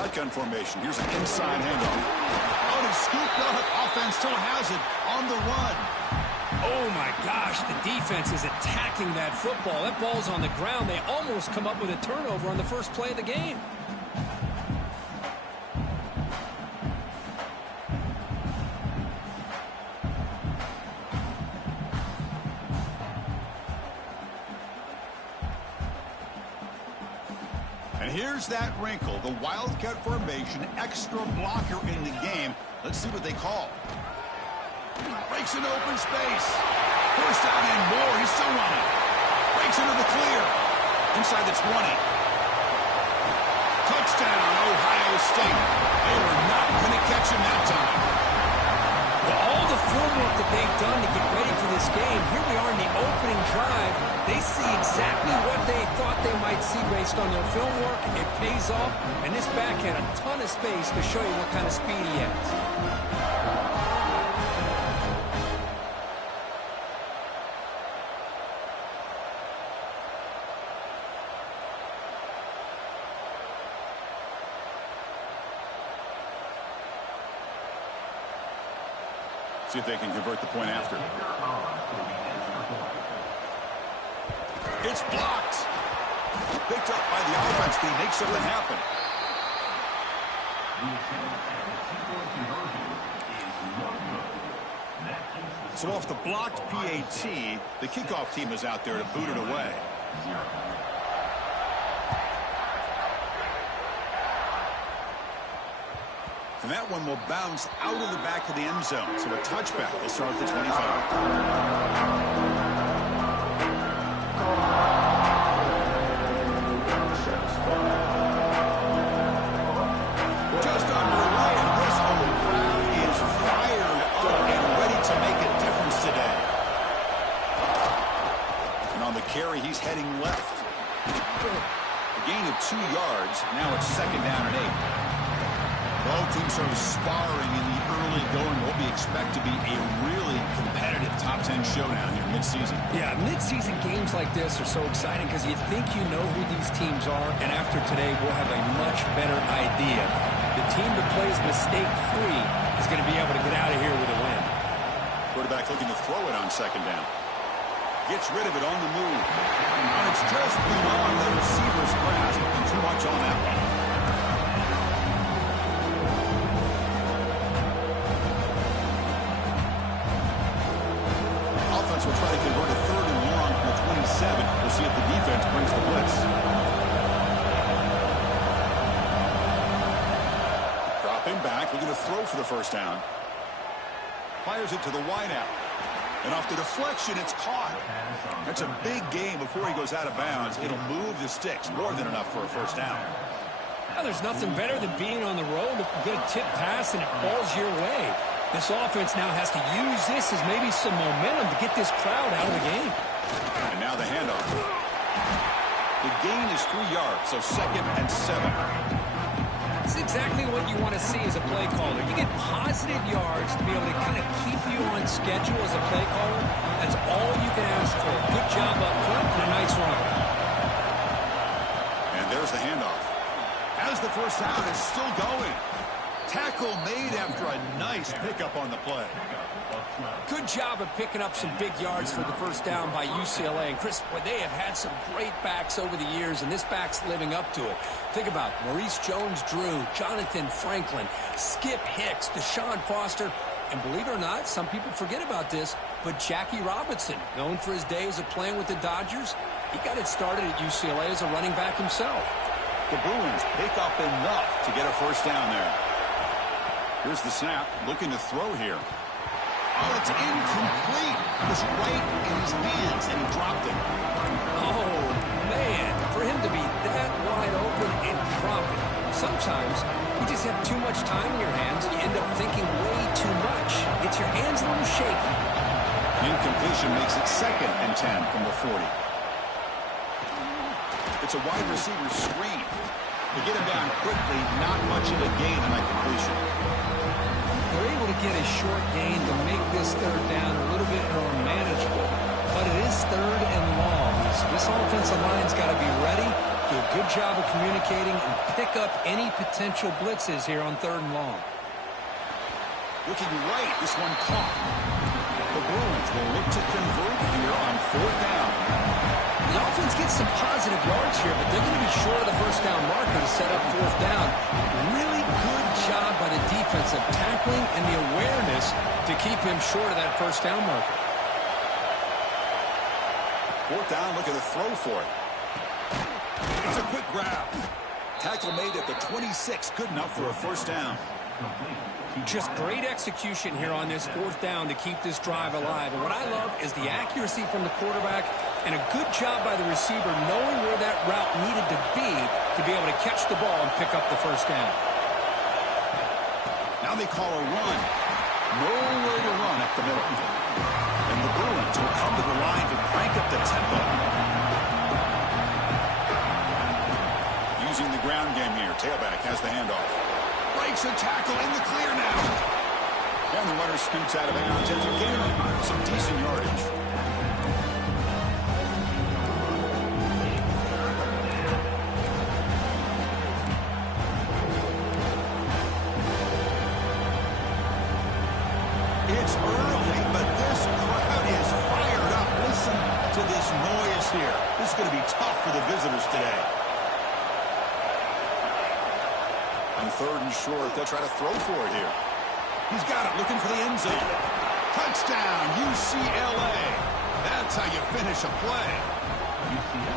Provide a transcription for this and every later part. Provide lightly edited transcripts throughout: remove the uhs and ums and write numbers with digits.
shotgun formation. Here's an inside handoff. Oh, he scooped up. Offense still has it on the run. Oh, my gosh. The defense is attacking that football. That ball's on the ground. They almost come up with a turnover on the first play of the game. Here's that wrinkle, the Wildcat formation, extra blocker in the game. Let's see what they call. Breaks into open space. First down and more. He's still running. Breaks into the clear. Inside the 20. Touchdown, Ohio State. They were not going to catch him that time. Well, all the film work that they've done to get ready for this game, here we are in the opening drive. They see exactly what they thought they might see based on their film work. It pays off, and this back had a ton of space to show you what kind of speed he has. See if they can convert the point after. It's blocked. Picked up by the offense team. Make something happen. So off the blocked PAT, the kickoff team is out there to boot it away. And that one will bounce out of the back of the end zone. So a touchback will start at the 25. Just underway, and this home crowd is fired up and ready to make a difference today. And on the carry, he's heading left. A gain of 2 yards. Now it's second down and 8. Both teams sort of sparring in the early going. What we expect to be a really competitive top 10 showdown here mid-season. Yeah, mid-season games like this are so exciting because you think you know who these teams are, and after today we'll have a much better idea. The team that plays mistake-free is going to be able to get out of here with a win. Quarterback looking to throw it on second down. Gets rid of it on the move. And it's just beyond the receiver's grasp. Too much on that one. Will try to convert a third and long from the 27. We'll see if the defense brings the blitz. Dropping back, looking to throw for the first down. Fires it to the wideout. And off the deflection, it's caught. That's a big gain before he goes out of bounds. It'll move the sticks, more than enough for a first down. Well, there's nothing better than being on the road, get a tip pass, and it falls your way. This offense now has to use this as maybe some momentum to get this crowd out of the game. And now the handoff. The gain is 3 yards, so second and 7. It's exactly what you want to see as a play caller. You get positive yards to be able to kind of keep you on schedule as a play caller. That's all you can ask for. Good job up front and a nice run. And there's the handoff. As the first down is still going. Tackle made after a nice pickup on the play. Good job of picking up some big yards for the first down by UCLA. And, Chris, boy, they have had some great backs over the years, and this back's living up to it. Think about Maurice Jones-Drew, Jonathan Franklin, Skip Hicks, Deshaun Foster, and believe it or not, some people forget about this, but Jackie Robinson, known for his days of playing with the Dodgers, he got it started at UCLA as a running back himself. The Bruins pick up enough to get a first down there. Here's the snap, looking to throw here. Oh, it's incomplete. It was right in his hands, and he dropped it. Oh, man, for him to be that wide open and drop it. Sometimes you just have too much time in your hands, and you end up thinking way too much. Gets your hands a little shaky. Incompletion makes it second and 10 from the 40. It's a wide receiver screen. To get him down quickly, not much of a gain on that completion. They're able to get a short gain to make this third down a little bit more manageable. But it is third and long. So this offensive line's got to be ready do a good job of communicating and pick up any potential blitzes here on 3rd and long. Looking right, this one caught. The Bruins will look to convert here on 4th down. The offense gets some positive yards here, but they're going to be short of the first down marker to set up 4th down. Really good job by the defense of tackling and the awareness to keep him short of that first down marker. 4th down, looking to throw for it. It's a quick grab. Tackle made at the 26, good enough for a first down. Just great execution here on this 4th down to keep this drive alive. And what I love is the accuracy from the quarterback and a good job by the receiver knowing where that route needed to be able to catch the ball and pick up the first down. Now they call a run. Nowhere to run up the middle. And the Bruins will come to the line to crank up the tempo. Using the ground game here. Tailback has the handoff. Breaks a tackle in the clear now. And the runner scoots out of bounds as a gain of some decent yardage. It's early, but this crowd is fired up. Listen to this noise here. This is going to be tough for the visitors today. On 3rd and short, they'll try to throw for it here. He's got it, looking for the end zone. Touchdown, UCLA. That's how you finish a play.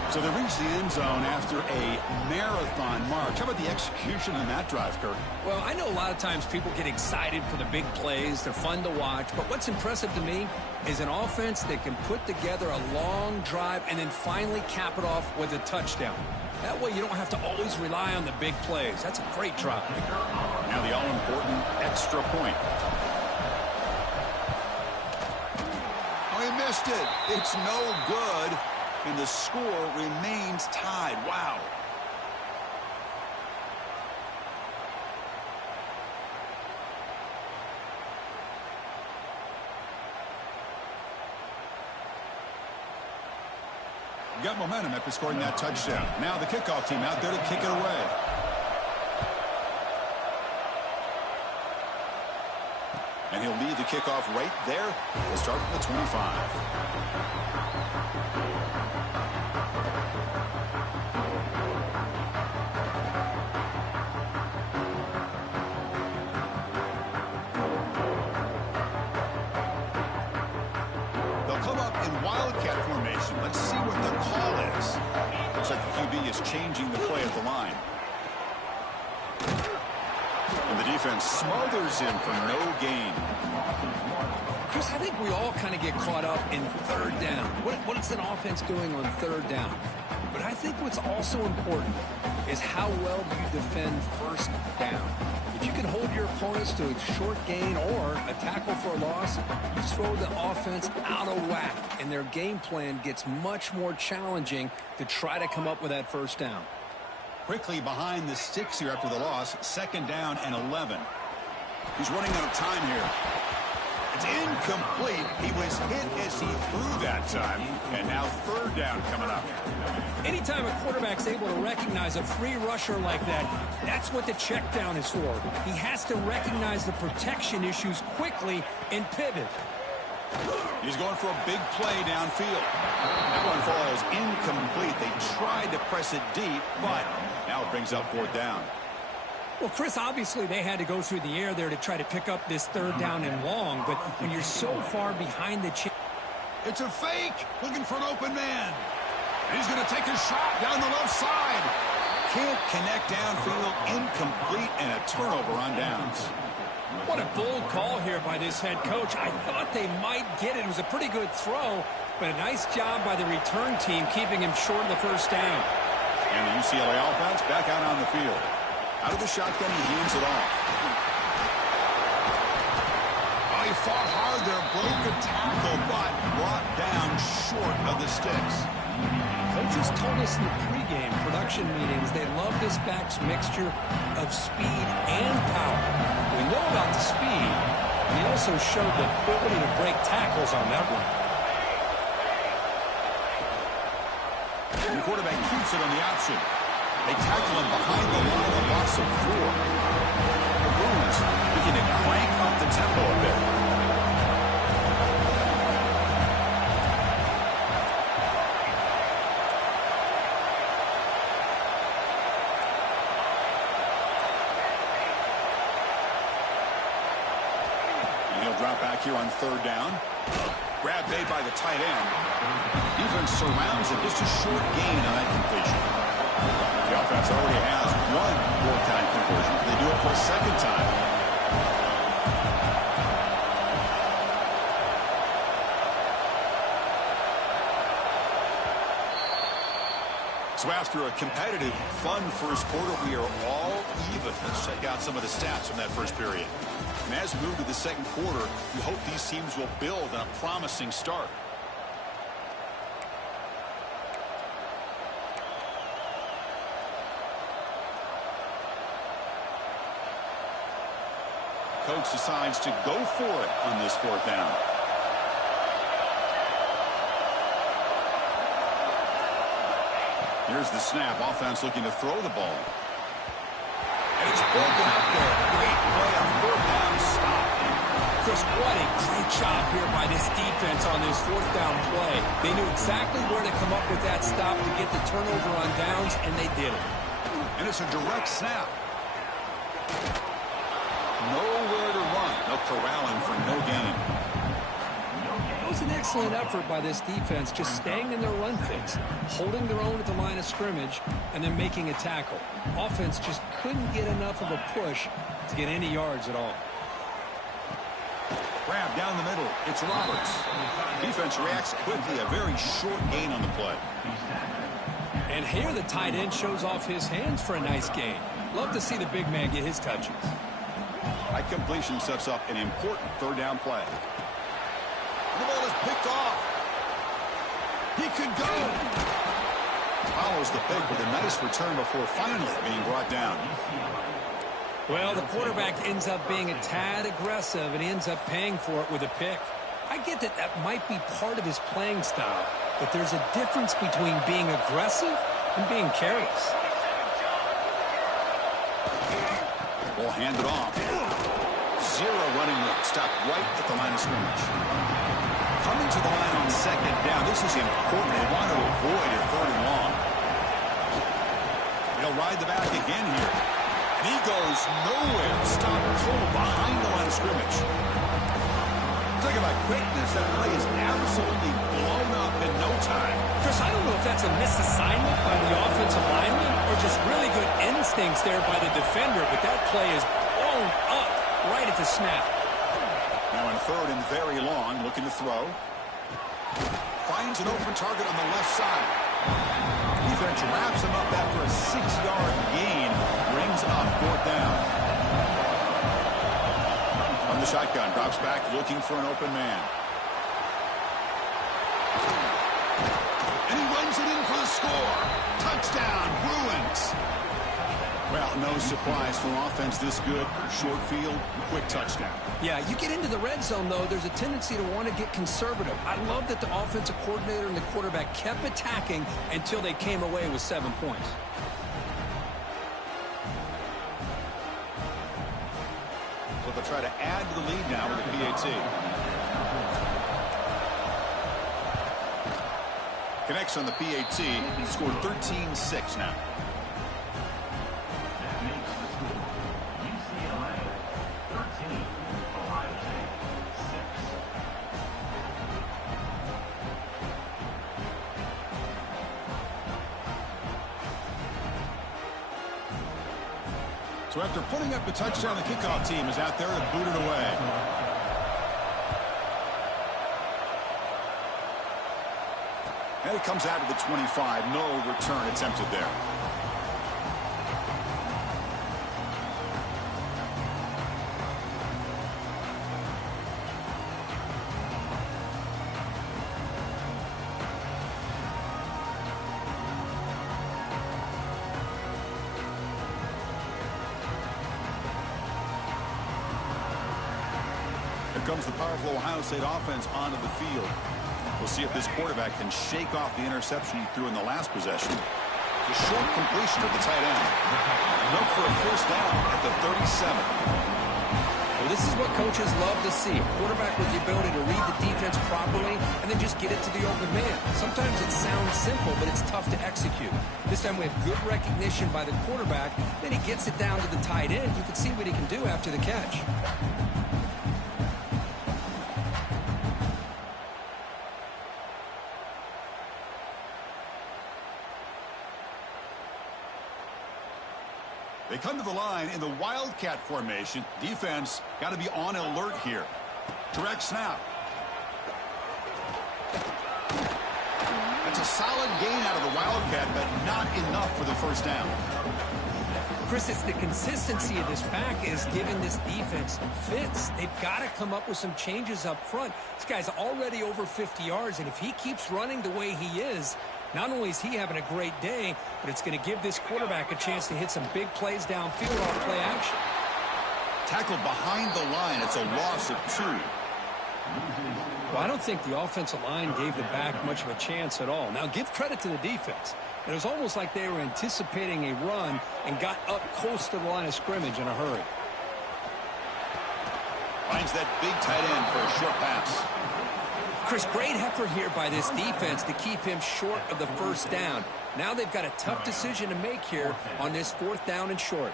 So they reach the end zone after a marathon march. How about the execution on that drive, Kirk? Well, I know a lot of times people get excited for the big plays. They're fun to watch. But what's impressive to me is an offense that can put together a long drive and then finally cap it off with a touchdown. That way you don't have to always rely on the big plays. That's a great drive. Now the all-important extra point. Oh, he missed it. It's no good. And the score remains tied. Wow. Got momentum after scoring that touchdown. Now the kickoff team out there to kick it away. And he'll lead the kickoff right there. We'll start at the 25. Let's see what the call is. Looks like the QB is changing the play at the line. And the defense smothers him for no gain. Chris, I think we all kind of get caught up in 3rd down. What is an offense doing on 3rd down? But I think what's also important is how well do you defend 1st down. If you can hold your opponents to a short gain or a tackle for a loss, you throw the offense out of whack, and their game plan gets much more challenging to try to come up with that 1st down. Quickly behind the sticks here after the loss, 2nd down and 11. He's running out of time here. It's incomplete. He was hit as he threw that time. And now 3rd down coming up. Anytime a quarterback's able to recognize a free rusher like that, that's what the check down is for. He has to recognize the protection issues quickly and pivot. He's going for a big play downfield. That one falls incomplete. They tried to press it deep, but now it brings up 4th down. Well, Chris, obviously they had to go through the air there to try to pick up this 3rd down and long, but when you're so far behind the chain. It's a fake, looking for an open man. He's going to take a shot down the left side. Can't connect downfield, incomplete, and a turnover on downs. What a bold call here by this head coach. I thought they might get it. It was a pretty good throw, but a nice job by the return team keeping him short of the 1st down. And the UCLA offense back out on the field. Out of the shotgun, he hands it off. Oh, he fought hard there, broke a tackle, but brought down short of the sticks. Coaches told us in the pregame production meetings they love this back's mixture of speed and power. We know about the speed, and he also showed the ability to break tackles on that one. And the quarterback keeps it on the option. They tackle him behind the line, a loss of 4. The Bruins looking to crank up the tempo a bit. And he'll drop back here on 3rd down. Grab made by the tight end. Defense surrounds it. Just a short gain on that completion. The offense already has one 4th-down conversion. They do it for a 2nd time. So after a competitive, fun first quarter, we are all even. Let's check out some of the stats from that first period. And as we move to the 2nd quarter, we hope these teams will build on a promising start. Coach decides to go for it on this 4th down. Here's the snap. Offense looking to throw the ball. And it's broken up there. Great play on 4th down stop. Chris, what a great job here by this defense on this 4th down play. They knew exactly where to come up with that stop to get the turnover on downs, and they did it. And it's a direct snap. Nowhere to run. No corralling for no gain. It was an excellent effort by this defense, just staying in their run fix, holding their own at the line of scrimmage, and then making a tackle. Offense just couldn't get enough of a push to get any yards at all. Grab down the middle. It's Roberts. Defense reacts quickly. A very short gain on the play. And here the tight end shows off his hands for a nice gain. Love to see the big man get his touches. That completion sets up an important 3rd down play. The ball is picked off. He could go. Follows the pick with a nice return before finally being brought down. Well, the quarterback ends up being a tad aggressive, and he ends up paying for it with a pick. I get that that might be part of his playing style, but there's a difference between being aggressive and being careless. Ball handed off. 0 running room. Stopped right at the line of scrimmage. Coming to the line on 2nd down. This is important. They want to avoid a 3rd and long. They'll ride the back again here. And he goes nowhere. Stopped cold behind the line of scrimmage. Talk about quickness. That play is absolutely blown up in no time. Chris, I don't know if that's a misassignment by the offensive lineman or just really good instincts there by the defender, but that play is blown up right at the snap. Now in 3rd and very long, looking to throw. Finds an open target on the left side. Defense wraps him up after a 6-yard gain. Brings up 4th down. From the shotgun, drops back looking for an open man. And he runs it in for the score. Touchdown, Bruins. Well, no surprise for offense this good. Short field, quick touchdown. Yeah, you get into the red zone, though, there's a tendency to want to get conservative. I love that the offensive coordinator and the quarterback kept attacking until they came away with 7 points. So they'll try to add to the lead now with the PAT. Connects on the PAT. Scored 13-6 now. UCLA 13, Ohio State 6. So after putting up a touchdown, the kickoff team is out there to boot it away. And it comes out to the 25. No return attempted there. Here comes the powerful Ohio State offense onto the field. We'll see if this quarterback can shake off the interception he threw in the last possession. A short completion to the tight end. Look for a first down at the 37. Well, this is what coaches love to see. A quarterback with the ability to read the defense properly and then just get it to the open man. Sometimes it sounds simple, but it's tough to execute. This time we have good recognition by the quarterback. Then he gets it down to the tight end. You can see what he can do after the catch. They come to the line in the Wildcat formation. Defense got to be on alert here. Direct snap. That's a solid gain out of the Wildcat, but not enough for the first down. Chris, it's the consistency of this back is giving this defense fits. They've got to come up with some changes up front. This guy's already over 50 yards, and if he keeps running the way he is, not only is he having a great day, but it's going to give this quarterback a chance to hit some big plays downfield on play action. Tackled behind the line. It's a loss of 2. Well, I don't think the offensive line gave the back much of a chance at all. Now, give credit to the defense. It was almost like they were anticipating a run and got up close to the line of scrimmage in a hurry. Finds that big tight end for a short pass. Chris, great effort here by this defense to keep him short of the first down. Now they've got a tough decision to make here on this 4th down and short.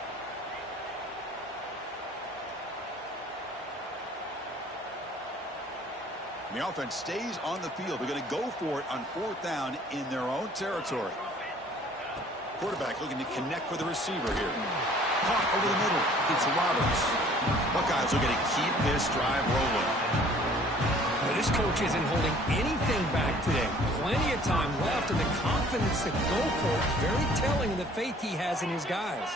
The offense stays on the field. They're going to go for it on 4th down in their own territory. Quarterback looking to connect with the receiver here. Caught over the middle. It's Roberts. Buckeyes are going to keep this drive rolling. This coach isn't holding anything back today. Plenty of time left, and the confidence to go for it is very telling of the faith he has in his guys.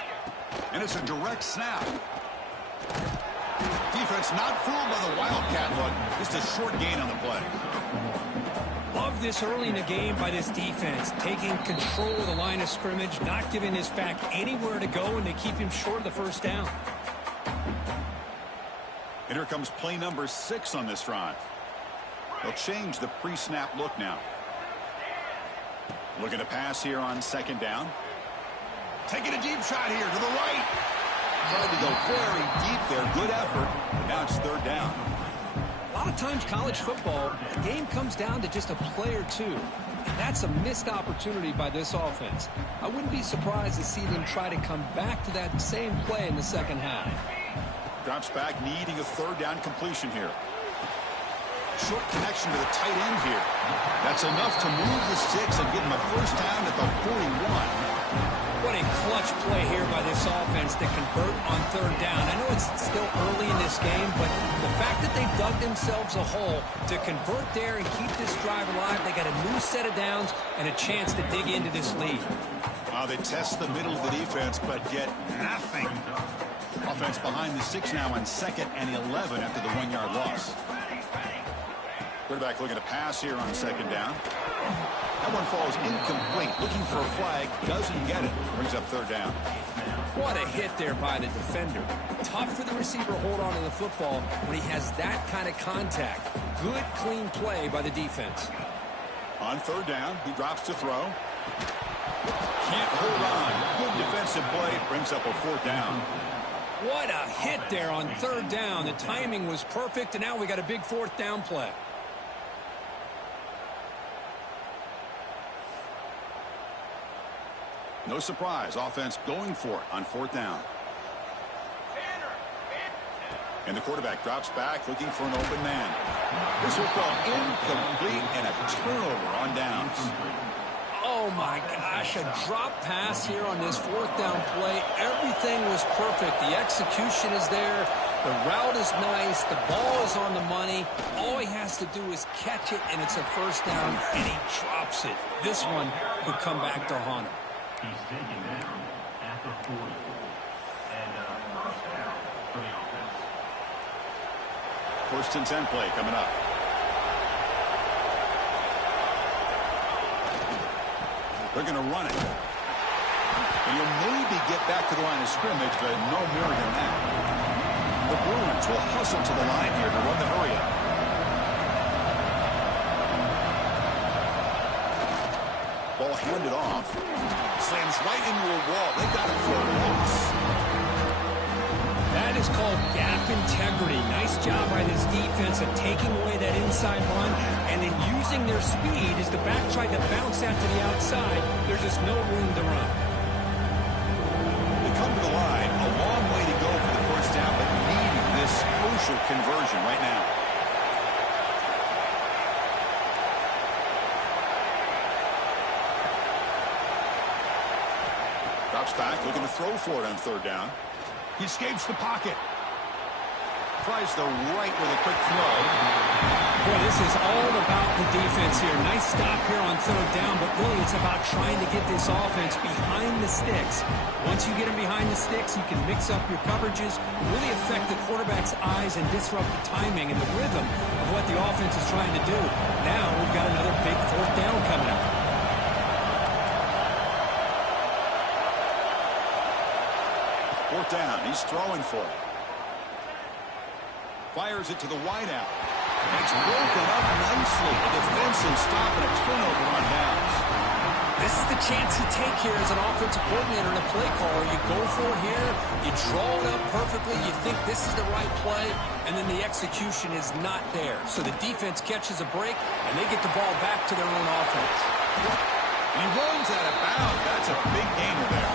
And it's a direct snap. Defense not fooled by the Wildcat look. Just a short gain on the play. Love this early in the game by this defense, taking control of the line of scrimmage, not giving this back anywhere to go, and they keep him short of the first down. And here comes play number 6 on this drive. They'll change the pre-snap look now. Looking to pass here on 2nd down. Taking a deep shot here to the right. Tried to go very deep there. Good effort. Now it's 3rd down. A lot of times college football, the game comes down to just a play or two. And that's a missed opportunity by this offense. I wouldn't be surprised to see them try to come back to that same play in the second half. Drops back, needing a 3rd down completion here. Short connection to the tight end here. That's enough to move the sticks and give him a first down at the 41. What a clutch play here by this offense to convert on 3rd down. I know it's still early in this game, but the fact that they've dug themselves a hole to convert there and keep this drive alive, they got a new set of downs and a chance to dig into this lead. They test the middle of the defense, but get nothing. Offense behind the 6 now on 2nd and 11 after the 1-yard loss. Quarterback looking to pass here on 2nd down. That one falls incomplete. Looking for a flag. Doesn't get it. Brings up 3rd down. What a hit there by the defender. Tough for the receiver to hold on to the football when he has that kind of contact. Good, clean play by the defense. On 3rd down, he drops to throw. Can't hold on. Good defensive play. Brings up a 4th down. What a hit there on 3rd down. The timing was perfect, and now we got a big 4th down play. No surprise, offense going for it on 4th down. And the quarterback drops back, looking for an open man. This will fall incomplete and a turnover on downs. Oh, my gosh, a drop pass here on this 4th down play. Everything was perfect. The execution is there. The route is nice. The ball is on the money. All he has to do is catch it, and it's a first down, and he drops it. This one could come back to haunt him. He's taken down at the 40. And first down for the offense. 1st and 10 play coming up. They're going to run it. And you'll maybe get back to the line of scrimmage, but no more than that. The Bruins will hustle to the line here to run the hurry up. Ball will hand it off. Slams right into a wall. They got it for a loss. That is called gap integrity. Nice job by this defense of taking away that inside run and then using their speed as the back tried to bounce that to the outside. There's just no room to run. They come to the line. A long way to go for the first down, but needing this crucial conversion right now. Drops back, looking to throw for it on third down. He escapes the pocket. Tries the right with a quick throw. Boy, this is all about the defense here. Nice stop here on third down, but really it's about trying to get this offense behind the sticks. Once you get them behind the sticks, you can mix up your coverages, really affect the quarterback's eyes and disrupt the timing and the rhythm of what the offense is trying to do. Now we've got another big fourth down coming up. Fourth down. He's throwing for it. Fires it to the wideout. It's broken up nicely. A defensive stop and a turnover on downs. This is the chance you take here as an offensive coordinator and a play caller. You go for it here. You draw it up perfectly. You think this is the right play, and then the execution is not there. So the defense catches a break, and they get the ball back to their own offense. He runs out of bounds. That's a big gainer there.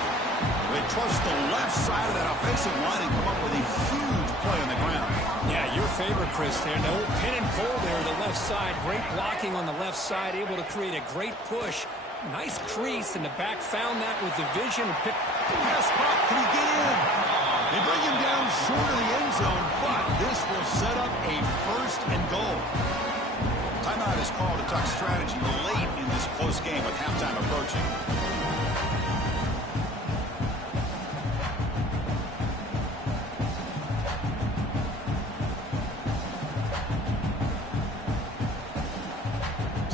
They trust the left side of that offensive line and come up with a huge play on the ground. Yeah, your favorite, Chris, there. No pin and pull there, the left side. Great blocking on the left side, able to create a great push. Nice crease, and the back found that with the vision. Pass caught. Can he get in? They bring him down short of the end zone, but this will set up a first and goal. Timeout is called to talk strategy late in this close game with halftime approaching.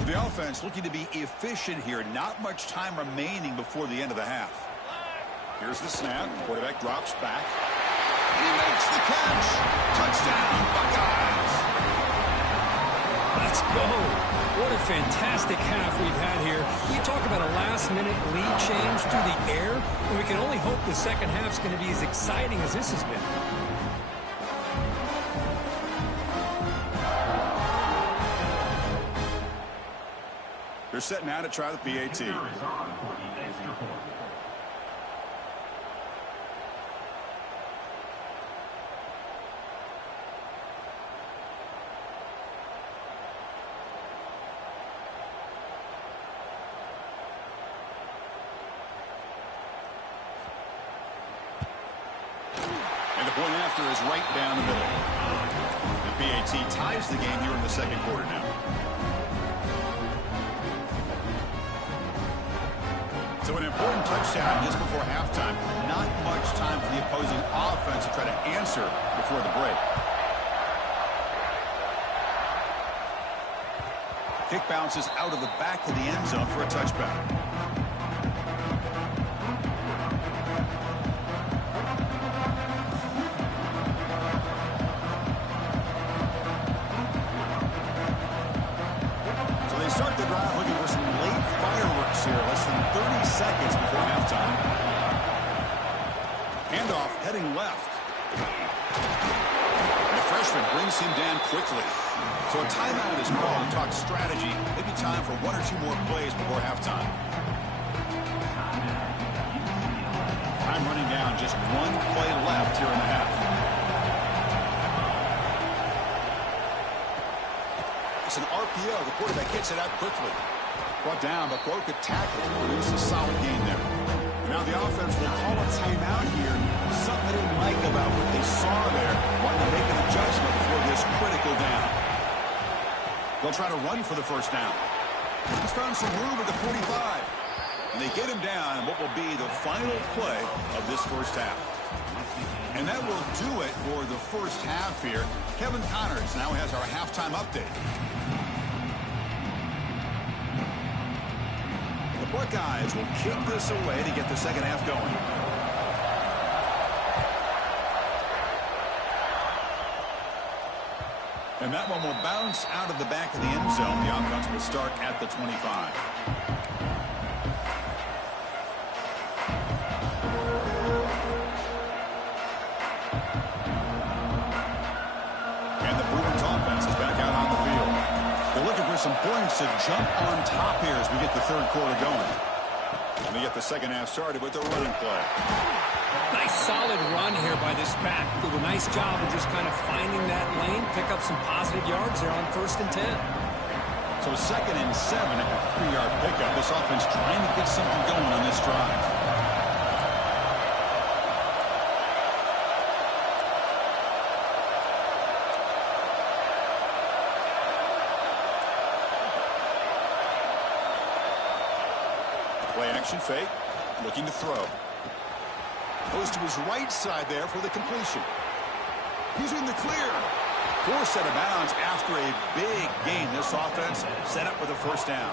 The offense looking to be efficient here. Not much time remaining before the end of the half. Here's the snap. Quarterback drops back. He makes the catch. Touchdown, Buckeyes. Let's go. What a fantastic half we've had here. We talk about a last-minute lead change through the air, and we can only hope the second half's going to be as exciting as this has been. They're set now to try the PAT. And the point after is right down the middle. The PAT ties the game here in the second quarter now. So an important touchdown just before halftime. Not much time for the opposing offense to try to answer before the break. Kick bounces out of the back of the end zone for a touchback. So they start the drive looking for some late fireworks here. Less than 30 seconds before halftime. Handoff heading left. The freshman brings him down quickly. So a timeout is called to talk strategy. Maybe time for one or two more plays before halftime. Time running down, just one play left here in the half. It's an RPO. The quarterback gets it out quickly. Brought down, but broke a tackle. Produced a solid gain there. Now the offense will call a timeout here. Something they didn't like about what they saw there. Wanting to make an adjustment for this critical down. They'll try to run for the first down. He's found some room at the 45. And they get him down in what will be the final play of this first half. And that will do it for the first half here. Kevin Connors now has our halftime update. The Buckeyes will kick this away to get the second half going. And that one will bounce out of the back of the end zone. The offense will start at the 25. And the Bruins offense is back out on the field. They're looking for some points to jump on top here as we get the third quarter going. And we get the second half started with the running play. Nice solid run here by this back. Did a nice job of just kind of finding that lane, pick up some positive yards there on 1st and 10. So 2nd and 7 at a 3-yard pickup. This offense trying to get something going on this drive. Play action fake, looking to throw. Goes to his right side there for the completion. He's in the clear. Forced out of bounds after a big gain. This offense set up with a 1st down.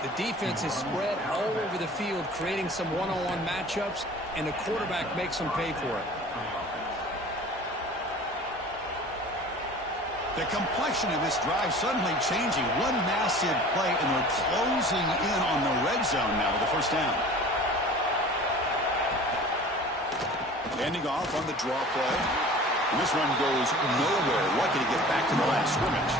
The defense is spread all over the field, creating some one-on-one matchups, and the quarterback makes them pay for it. The complexion of this drive suddenly changing. One massive play, and they're closing in on the red zone now with the 1st down. Ending off on the draw play. And this run goes nowhere. Lucky to get back to the line of scrimmage.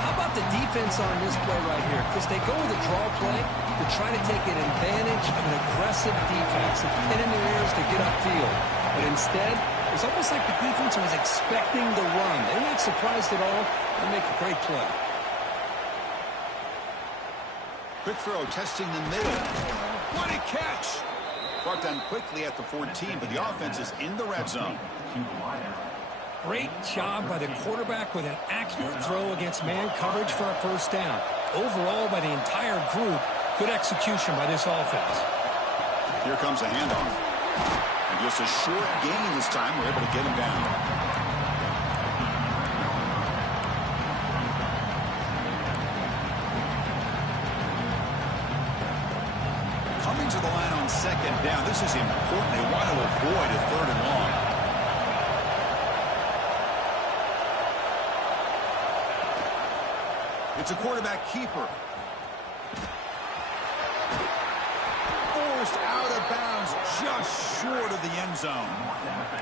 How about the defense on this play right here? Because they go with a draw play to try to take an advantage of an aggressive defense. It's in their ears to get upfield. But instead, it's almost like the defense was expecting the run. They weren't surprised at all. They make a great play. Quick throw, testing the middle. What a catch! Brought down quickly at the 14, but the offense is in the red zone. Great job by the quarterback with an accurate throw against man coverage for a 1st down. Overall, by the entire group, good execution by this offense. Here comes a handoff. And just a short gain this time. We're able to get him down. Coming to the line on 2nd down. This is important. They want to avoid a 3rd and long. It's a quarterback keeper. Forced out of bounds just short of the end zone.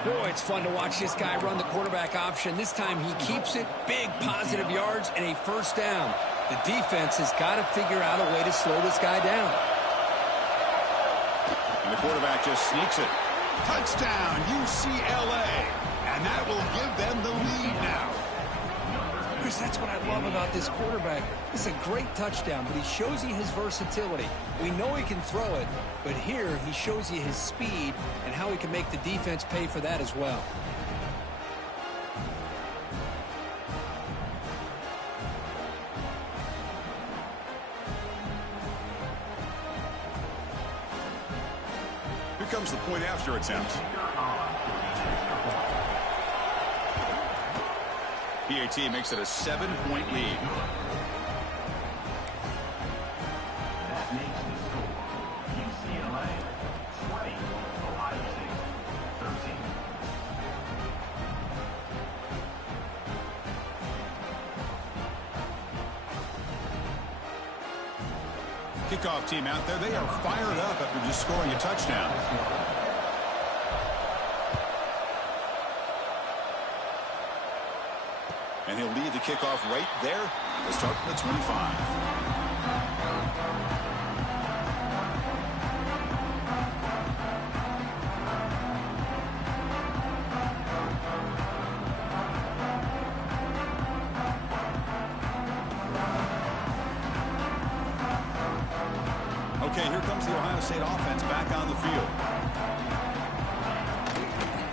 Boy, it's fun to watch this guy run the quarterback option. This time he keeps it, big positive yards, and a 1st down. The defense has got to figure out a way to slow this guy down. And the quarterback just sneaks it. Touchdown, UCLA. And that will give them the lead now. Chris, that's what I love about this quarterback. It's a great touchdown, but he shows you his versatility. We know he can throw it, but here he shows you his speed and how he can make the defense pay for that as well. Here comes the point after attempt. PAT makes it a 7-point lead. That makes the score UCLA 20, Ohio State 13. Kickoff team out there. They are fired up after just scoring a touchdown. And he'll leave the kickoff right there to start from the 25. Okay, here comes the Ohio State offense back on the field.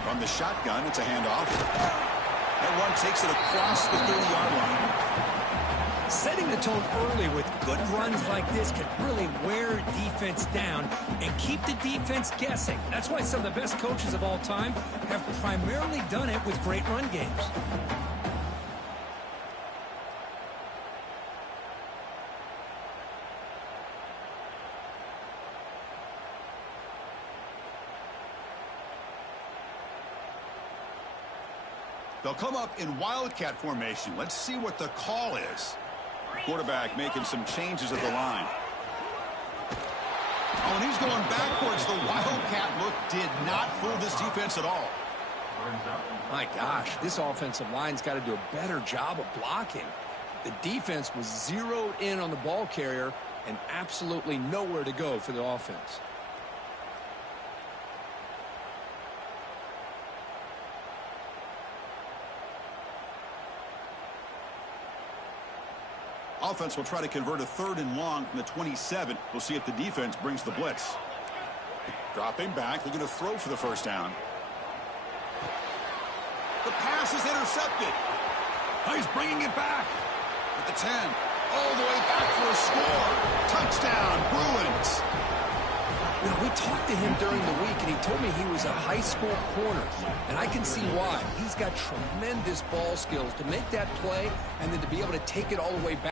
From the shotgun, it's a handoff. That one takes it across the 30-yard line. Setting the tone early with good runs like this can really wear defense down and keep the defense guessing. That's why some of the best coaches of all time have primarily done it with great run games. They'll come up in wildcat formation. Let's see what the call is. Quarterback making some changes at the line. Oh, and he's going backwards. The Wildcat look did not fool this defense at all. My gosh, this offensive line's got to do a better job of blocking. The defense was zeroed in on the ball carrier and absolutely nowhere to go for the offense. Offense will try to convert a 3rd and long from the 27. We'll see if the defense brings the blitz. Dropping back, looking to throw for the first down. The pass is intercepted. Oh, he's bringing it back. At the 10. All the way back for a score. Touchdown, Bruins. You know, we talked to him during the week, and he told me he was a high school corner. And I can see why. He's got tremendous ball skills to make that play and then to be able to take it all the way back.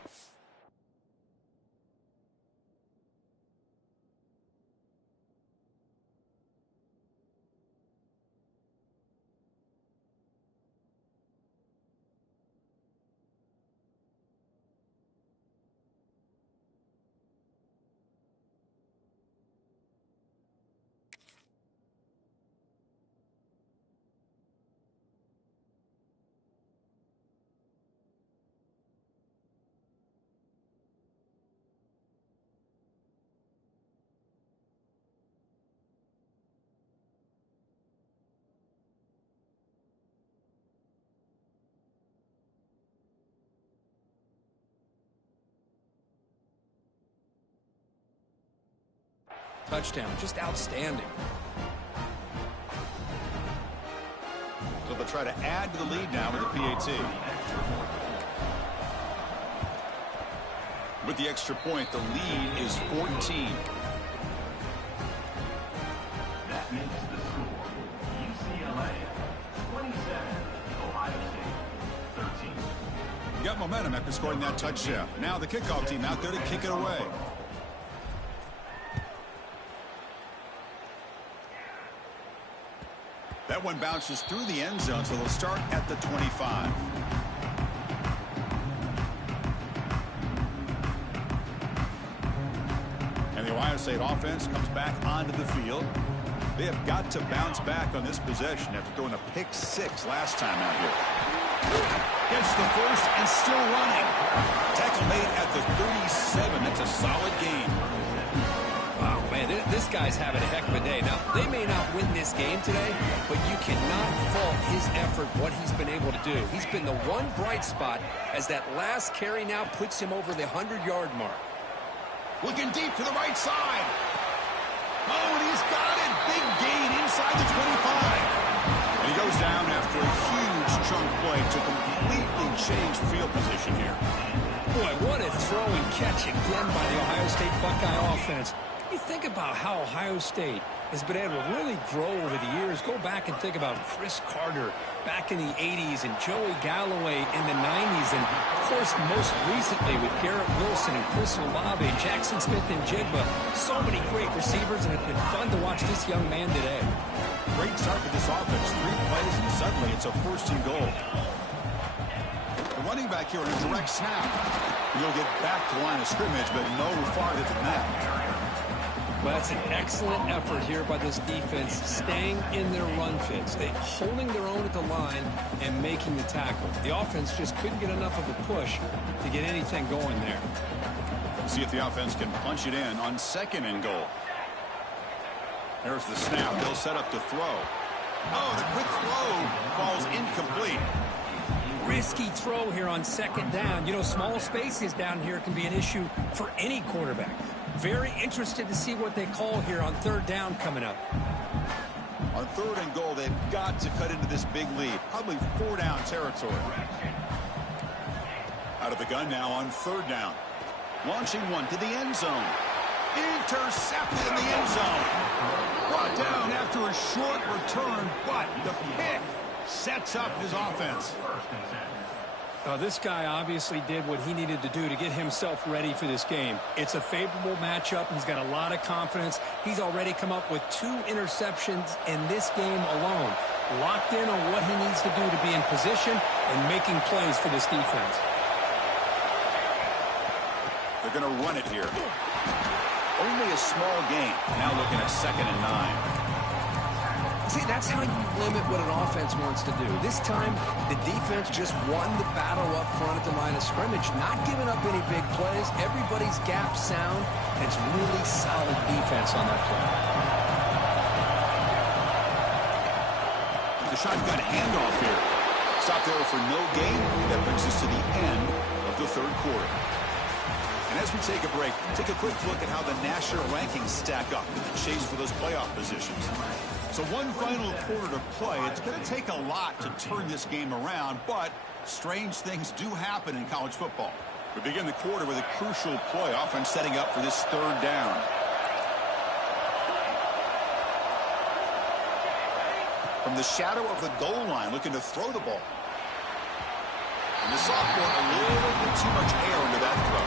Touchdown, just outstanding. So they'll try to add to the lead now with the PAT. With the extra point, the lead is 14. That makes the score UCLA 27, Ohio State 13. Got momentum after scoring that touchdown. Now the kickoff team out there to kick it away. That one bounces through the end zone, so they'll start at the 25. And the Ohio State offense comes back onto the field. They have got to bounce back on this possession after throwing a pick 6 last time out here. Gets the first and still running. Tackle made at the 37. That's a solid game. Wow, man, this guy's having a heck of a day. Now, they may not win this game today, but you cannot fault his effort, what he's been able to do. He's been the one bright spot as that last carry now puts him over the 100-yard mark. Looking deep to the right side. Oh, and he's got it. Big gain inside the 25. And he goes down after a huge chunk play to completely change field position here. Boy, what a throw and catch again by the Ohio State Buckeye offense. You think about how Ohio State has been able to really grow over the years. Go back and think about Chris Carter back in the 80s and Joey Galloway in the 90s. And, of course, most recently with Garrett Wilson and Chris Olave, Jackson Smith and Jigba. So many great receivers, and it's been fun to watch this young man today. Great start for this offense. 3 plays, and suddenly it's a 1st and goal. The running back here on a direct snap. He'll get back to the line of scrimmage, but no farther than that. Well, that's an excellent effort here by this defense, staying in their run fits. They holding their own at the line and making the tackle. The offense just couldn't get enough of a push to get anything going there. See if the offense can punch it in on 2nd and goal. There's the snap. They'll set up to throw. Oh, the quick throw falls incomplete. Risky throw here on 2nd down. You know, small spaces down here can be an issue for any quarterback. Very interested to see what they call here on 3rd down coming up. On 3rd and goal, they've got to cut into this big lead. Probably 4-down territory. Out of the gun now on 3rd down. Launching one to the end zone. Intercepted in the end zone. Brought down after a short return, but the pick sets up his offense. This guy obviously did what he needed to do to get himself ready for this game. It's a favorable matchup. He's got a lot of confidence. He's already come up with 2 interceptions in this game alone. Locked in on what he needs to do to be in position and making plays for this defense. They're going to run it here. Only a small gain. Now looking at 2nd and 9. See, that's how you limit what an offense wants to do. This time, the defense just won the battle up front at the line of scrimmage, not giving up any big plays. Everybody's gap sound, and it's really solid defense on that play. The shotgun handoff here. Stop there for no gain. That brings us to the end of the 3rd quarter. And as we take a break, take a quick look at how the national rankings stack up in the chase for those playoff positions. So one final quarter to play. It's going to take a lot to turn this game around, but strange things do happen in college football. We begin the quarter with a crucial play, offense setting up for this 3rd down. From the shadow of the goal line, looking to throw the ball. And the sophomore, a little bit too much air into that throw.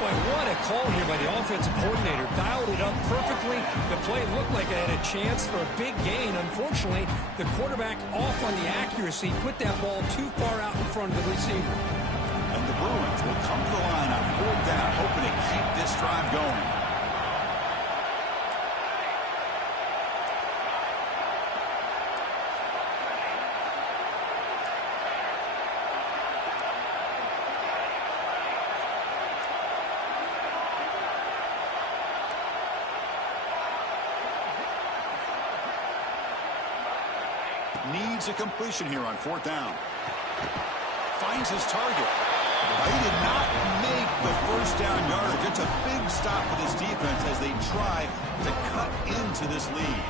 Boy, what a call here by the offensive coordinator. Dialed it up perfectly. The play looked like it had a chance for a big gain. Unfortunately, the quarterback off on the accuracy, put that ball too far out in front of the receiver. And the Bruins will come to the line on 4th down, hoping to keep this drive going. Needs a completion here on 4th down. Finds his target. He did not make the 1st down yardage. It's a big stop for this defense as they try to cut into this lead.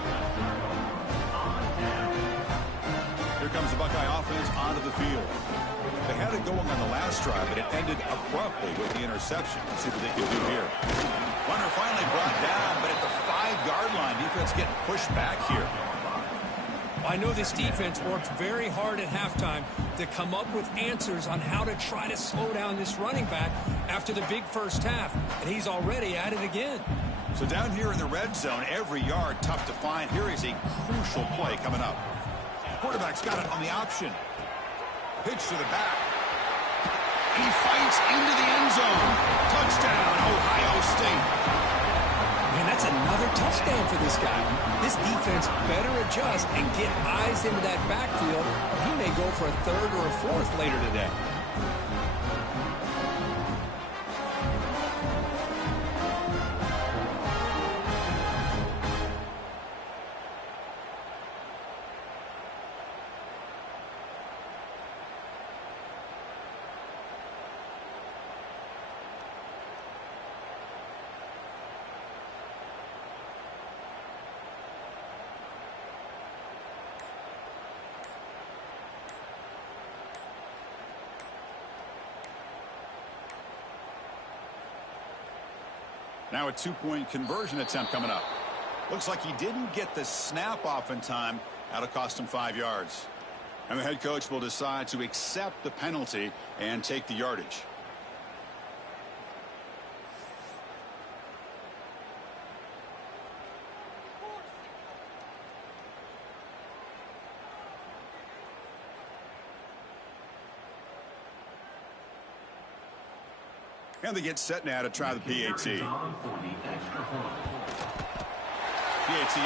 Here comes the Buckeye offense onto the field. They had it going on the last drive, but it ended abruptly with the interception. Let's see what they can do here. Runner finally brought down, but at the 5-yard line, defense getting pushed back here. I know this defense worked very hard at halftime to come up with answers on how to try to slow down this running back after the big first half, and he's already at it again. So down here in the red zone, every yard tough to find. Here is a crucial play coming up. Quarterback's got it on the option. Pitch to the back. He fights into the end zone. Touchdown, Ohio State. Man, that's another touchdown for this guy. This defense better adjust and get eyes into that backfield, or he may go for a 3rd or a 4th later today. Now a 2-point conversion attempt coming up. Looks like he didn't get the snap off in time. That'll cost him 5 yards. And the head coach will decide to accept the penalty and take the yardage. And they get set now to try the PAT. PAT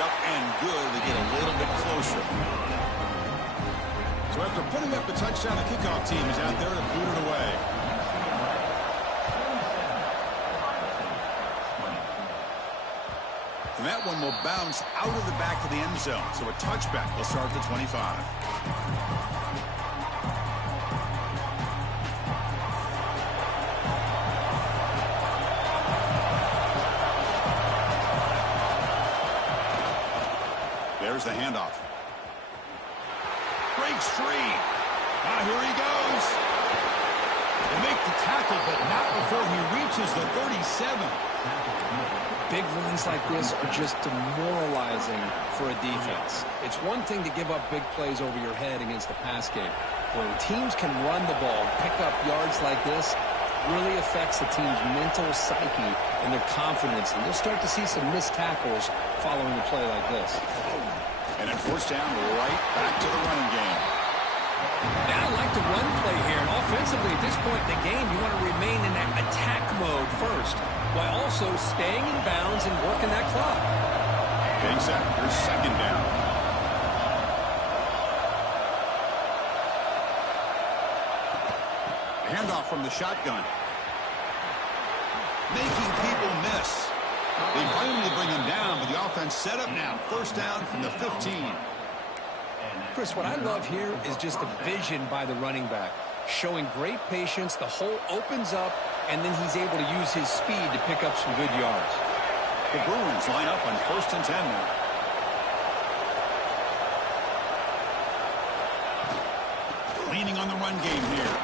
up and good. They get a little bit closer. So after putting up the touchdown, the kickoff team is out there to boot it away. And that one will bounce out of the back of the end zone. So a touchback will start at the 25. There's the handoff. Breaks free. Here he goes. They make the tackle, but not before he reaches the 37. Big runs like this are just demoralizing for a defense. It's one thing to give up big plays over your head against the pass game. When teams can run the ball, pick up yards like this, really affects the team's mental psyche and their confidence. And you'll start to see some missed tackles following a play like this. And then 4th down, right back to the running game. Now I like the run play here. An Offensively, at this point in the game, you want to remain in that attack mode first, while also staying in bounds and working that clock. Getting set. Here's second down. Handoff from the shotgun. Making people miss. They finally bring him down, but the offense set up now. First down from the 15. Chris, what I love here is just the vision by the running back. Showing great patience, the hole opens up, and then he's able to use his speed to pick up some good yards. The Bruins line up on 1st and 10 now. Leaning on the run game here.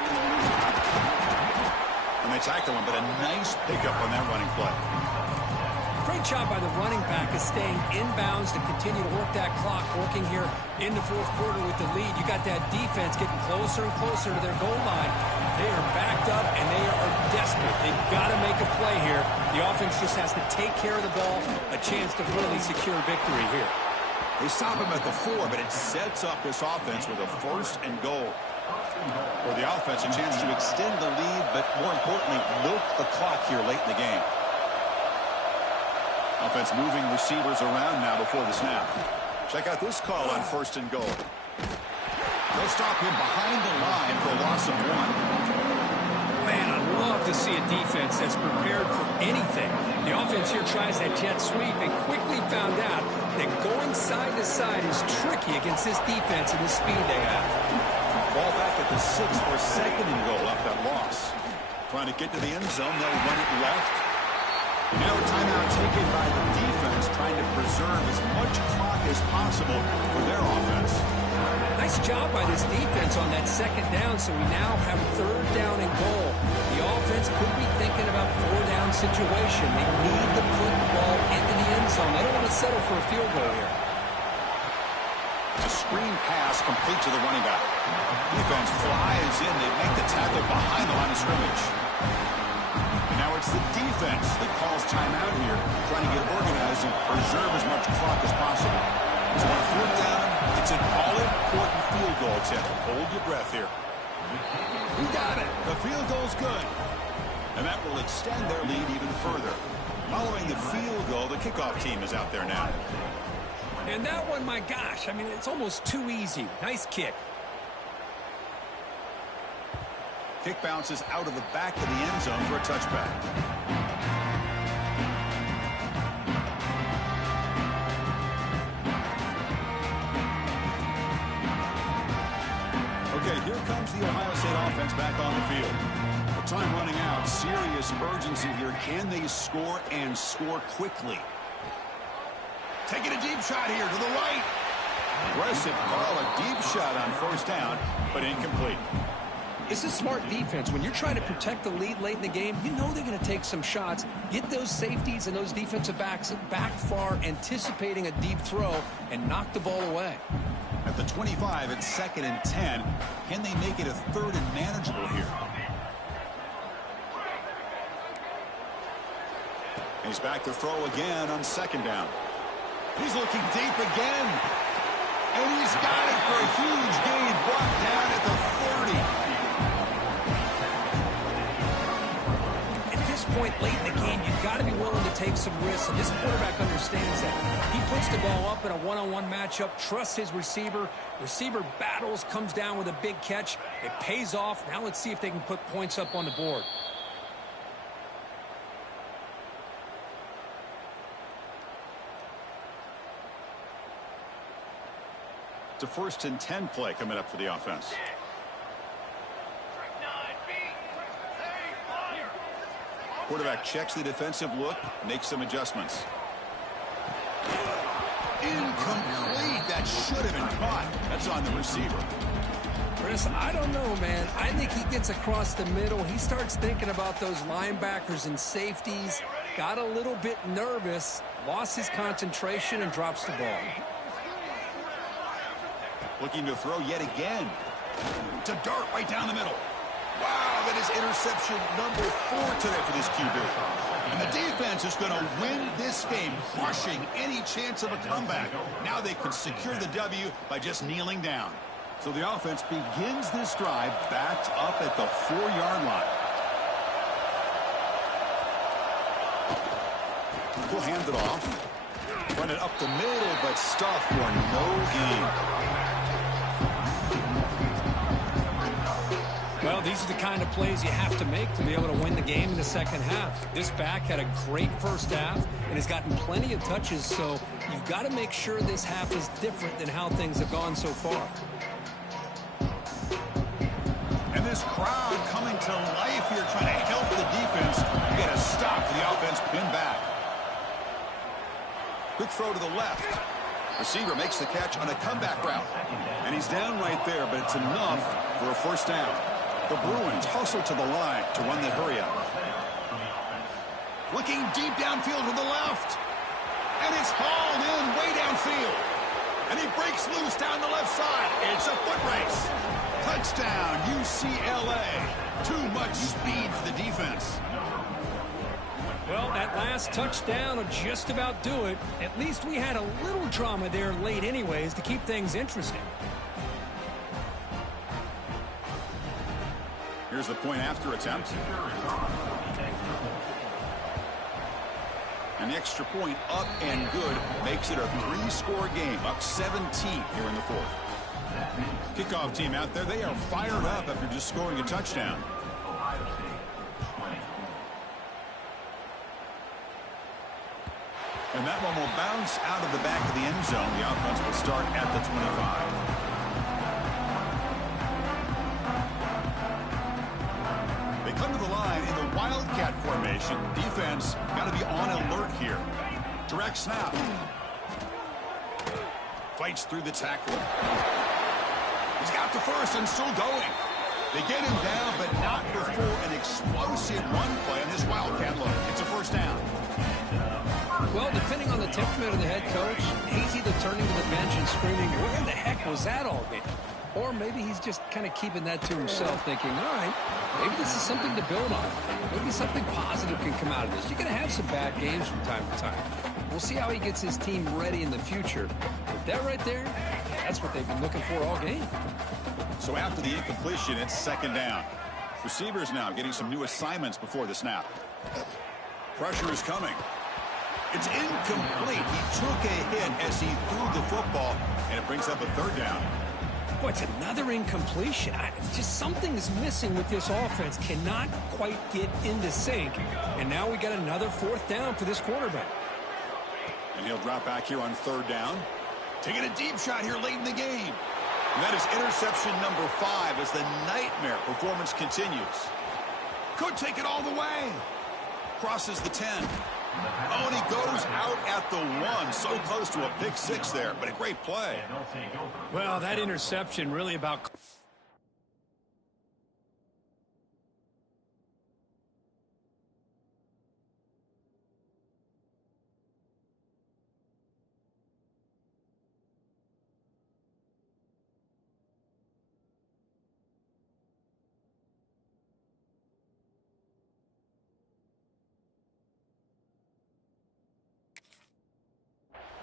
And they tackle him, but a nice pickup on that running play. Great job by the running back is staying inbounds to continue to work that clock, working here in the 4th quarter with the lead. You got that defense getting closer and closer to their goal line. They are backed up, and they are desperate. They've got to make a play here. The offense just has to take care of the ball, a chance to really secure victory here. They stop him at the 4, but it sets up this offense with a 1st and goal. For the offense, a chance to extend the lead, but more importantly, milk the clock here late in the game. Offense moving receivers around now before the snap. Check out this call on 1st and goal. They'll stop him behind the line for a loss of 1. Man, I'd love to see a defense that's prepared for anything. The offense here tries that jet sweep and quickly found out that going side to side is tricky against this defense and the speed they have. Ball back at the 6 for 2nd and goal up that loss. Trying to get to the end zone, they'll run it left. Now a timeout taken by the defense, trying to preserve as much clock as possible for their offense. Nice job by this defense on that 2nd down, so we now have 3rd down and goal. The offense could be thinking about 4-down situation. They need to put the ball into the end zone. They don't want to settle for a field goal here. A screen pass complete to the running back. Defense flies in. They make the tackle behind the line of scrimmage. Now it's the defense that calls timeout here, trying to get organized and preserve as much clock as possible. So on 4th down, it's an all-important field goal attempt. Hold your breath here. We got it. The field goal's good. And that will extend their lead even further. Following the field goal, the kickoff team is out there now. And that one, my gosh, I mean, it's almost too easy. Nice kick. Kick bounces out of the back of the end zone for a touchback. Okay, here comes the Ohio State offense back on the field. The time running out. Serious urgency here. Can they score and score quickly? Taking a deep shot here to the right. Aggressive call, a deep shot on 1st down, but incomplete. It's a smart defense. When you're trying to protect the lead late in the game, you know they're going to take some shots, get those safeties and those defensive backs back far, anticipating a deep throw, and knock the ball away. At the 25, it's 2nd and 10. Can they make it a 3rd and manageable here? He's back to throw again on 2nd down. He's looking deep again. And he's got it for a huge gain, brought down at the 30. Point late in the game, you've got to be willing to take some risks, and this quarterback understands that. He puts the ball up in a one-on-one matchup, trusts his receiver. Receiver battles, comes down with a big catch. It pays off. Now let's see if they can put points up on the board. It's a 1st and 10 play coming up for the offense. Quarterback checks the defensive look, makes some adjustments. Incomplete. That should have been caught. That's on the receiver. Chris, I don't know, man. I think he gets across the middle. He starts thinking about those linebackers and safeties. Got a little bit nervous, lost his concentration, and drops the ball. Looking to throw yet again. To dart right down the middle. Wow, that is interception number 4 today for this QB. And the defense is going to win this game, crushing any chance of a comeback. Now they can secure the W by just kneeling down. So the offense begins this drive backed up at the 4-yard line. He'll hand it off. Run it up the middle, but stuff for no gain. Well, these are the kind of plays you have to make to be able to win the game in the second half. This back had a great first half and has gotten plenty of touches, so you've got to make sure this half is different than how things have gone so far. And this crowd coming to life here trying to help the defense. You got to stop the offense pinned back. Quick throw to the left. Receiver makes the catch on a comeback route. And he's down right there, but it's enough for a first down. The Bruins hustle to the line to run the hurry-up. Looking deep downfield to the left. And it's hauled in way downfield. And he breaks loose down the left side. It's a foot race. Touchdown, UCLA. Too much speed for the defense. Well, that last touchdown will just about do it. At least we had a little drama there late anyways to keep things interesting. Here's the point after attempt. And the extra point up and good makes it a 3-score game, up 17 here in the fourth. Kickoff team out there, they are fired up after just scoring a touchdown. And that one will bounce out of the back of the end zone. The offense will start at the 25. They come to the line in the Wildcat formation. Defense got to be on alert here. Direct snap. Fights through the tackle. He's got the first and still going. They get him down, but not before an explosive run play on this Wildcat look. It's a first down. Well, depending on the temperament of the head coach, he's either turning to the bench and screaming, where the heck was that all game? Or maybe he's just kind of keeping that to himself, thinking, all right, maybe this is something to build on. Maybe something positive can come out of this. You're going to have some bad games from time to time. We'll see how he gets his team ready in the future. But that right there, that's what they've been looking for all game. So after the incompletion, it's second down. Receivers now getting some new assignments before the snap. Pressure is coming. It's incomplete. He took a hit as he threw the football, and it brings up a third down. Boy, it's another incompletion. It's just something is missing with this offense. Cannot quite get into sync. And now we got another fourth down for this quarterback. And he'll drop back here on third down. Taking a deep shot here late in the game. And that is interception number 5 as the nightmare performance continues. Could take it all the way. Crosses the 10. Oh, and he goes out at the 1. So close to a pick 6 there, but a great play. Well, that interception really about...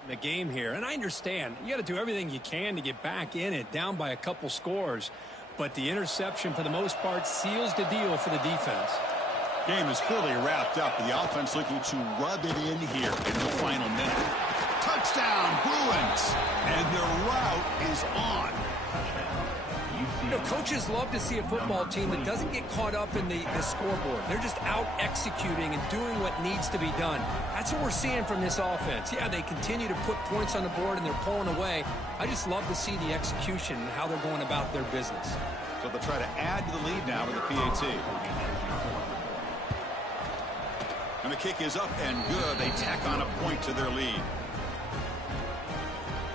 the game here, and I understand you got to do everything you can to get back in it, down by a couple scores, but the interception for the most part seals the deal for the defense. Game is fully wrapped up. The offense looking to rub it in here in the final minute. Touchdown, Bruins, and their route is on. You know, coaches love to see a football team that doesn't get caught up in the scoreboard. They're just out executing and doing what needs to be done. That's what we're seeing from this offense. Yeah, they continue to put points on the board and they're pulling away. I just love to see the execution and how they're going about their business. So they'll try to add to the lead now with the PAT. And the kick is up and good. They tack on a point to their lead.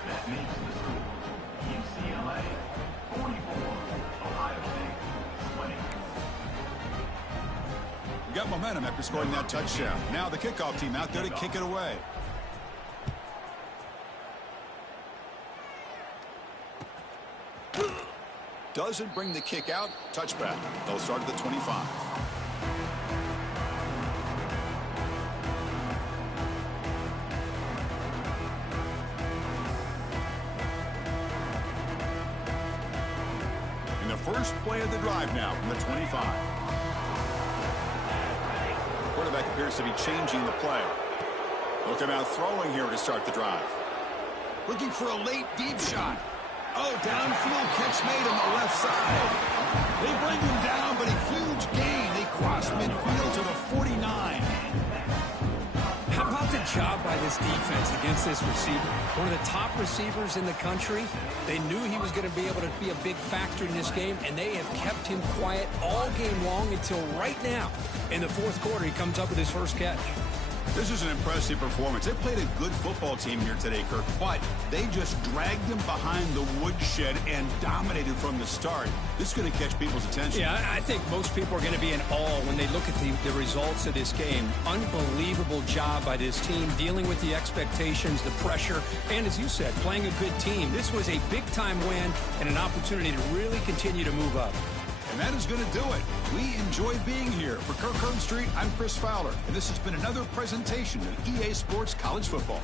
That makes the score UCLA 44, Ohio State 20. We got momentum after scoring that touchdown. Now the kickoff team out there to kick it away. Doesn't bring the kick out. Touchback. They'll start at the 25. the first play of the drive now from the 25. Quarterback appears to be changing the play. They'll come out throwing here to start the drive. Looking for a late deep shot. Oh, downfield catch made on the left side. They bring him down, but a huge gain. They cross midfield to the 49. How about the job by this defense against this receiver? One of the top receivers in the country. They knew he was going to be able to be a big factor in this game, and they have kept him quiet all game long until right now. In the fourth quarter, he comes up with his first catch. This is an impressive performance. They played a good football team here today, Kirk, but they just dragged them behind the woodshed and dominated from the start. This is going to catch people's attention. Yeah, I think most people are going to be in awe when they look at the results of this game. Unbelievable job by this team, dealing with the expectations, the pressure, and as you said, playing a good team. This was a big-time win and an opportunity to really continue to move up. And that is going to do it. We enjoyed being here. For Kirk Herbstreit, I'm Chris Fowler, and this has been another presentation of EA Sports College Football.